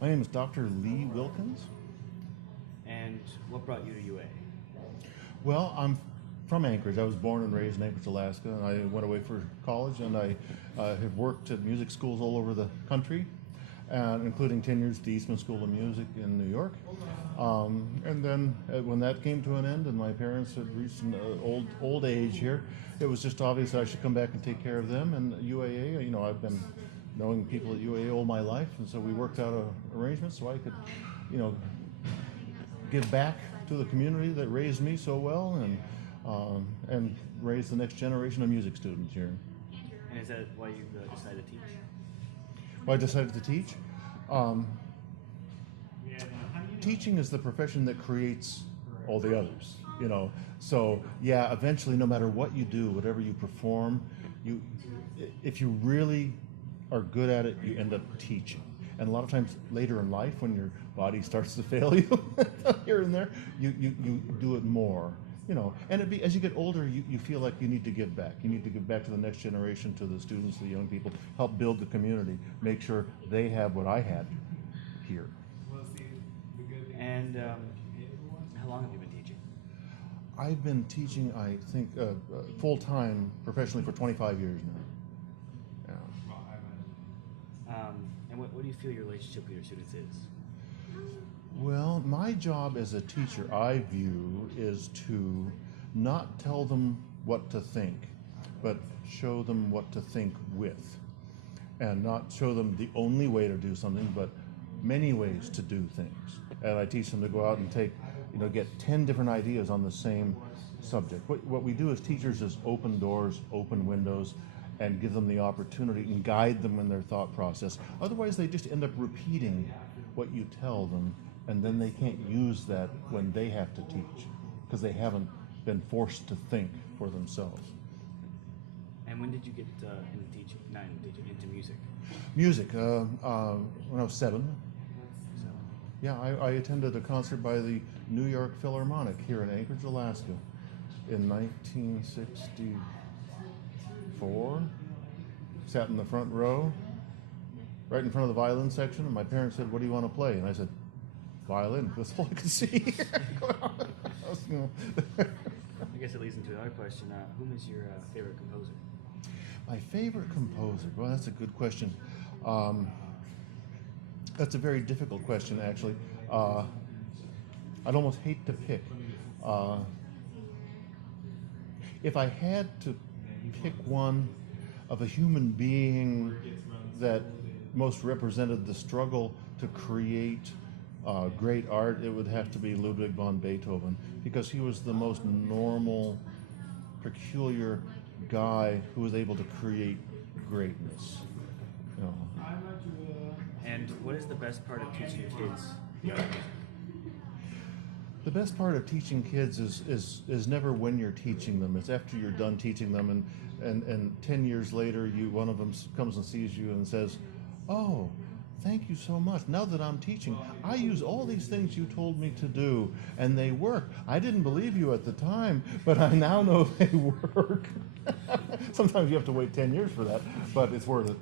My name is Dr. Lee Wilkins. And what brought you to UA? Well, I'm from Anchorage. I was born and raised in Anchorage, Alaska, and I went away for college, and I have worked at music schools all over the country, including 10 years at the Eastman School of Music in New York. And then when that came to an end and my parents had reached an old age here, it was just obvious that I should come back and take care of them. And UAA, I've been knowing people at UAA all my life, and so we worked out arrangements so I could, give back to the community that raised me so well, and raise the next generation of music students here. And is that why you decided to teach? Why I decided to teach? Teaching is the profession that creates all the others, So yeah, eventually, no matter what you do, whatever you perform, if you really are good at it, you end up teaching. And a lot of times later in life, when your body starts to fail you here and there, you do it more. And as you get older, you feel like you need to give back. You need to give back to the next generation, to the students, the young people, help build the community, make sure they have what I had here. And how long have you been teaching? I've been teaching, I think, full-time professionally for 25 years now. And what do you feel your relationship with your students is? Well, my job as a teacher, I view, is to not tell them what to think, but show them what to think with. And not show them the only way to do something, but many ways to do things. And I teach them to go out and get 10 different ideas on the same subject. What we do as teachers is open doors, open windows, and give them the opportunity and guide them in their thought process. Otherwise, they just end up repeating what you tell them, and then they can't use that when they have to teach, because they haven't been forced to think for themselves. And when did you get into music? Music, when I was 7. Yeah, I attended a concert by the New York Philharmonic here in Anchorage, Alaska in 1964. Sat in the front row, right in front of the violin section, and my parents said, "What do you want to play?" And I said, "Violin." That's all I could see. I guess it leads into another question. Whom is your favorite composer? My favorite composer? Well, that's a good question. That's a very difficult question, actually. I'd almost hate to pick. If I had to pick one of a human being that most represented the struggle to create great art, it would have to be Ludwig van Beethoven, because he was the most normal, peculiar guy who was able to create greatness. And what is the best part of teaching kids young music? The best part of teaching kids is never when you're teaching them. It's after you're done teaching them, and 10 years later, one of them comes and sees you and says, "Oh, thank you so much. Now that I'm teaching, I use all these things you told me to do, and they work. I didn't believe you at the time, but I now know they work." Sometimes you have to wait 10 years for that, but it's worth it.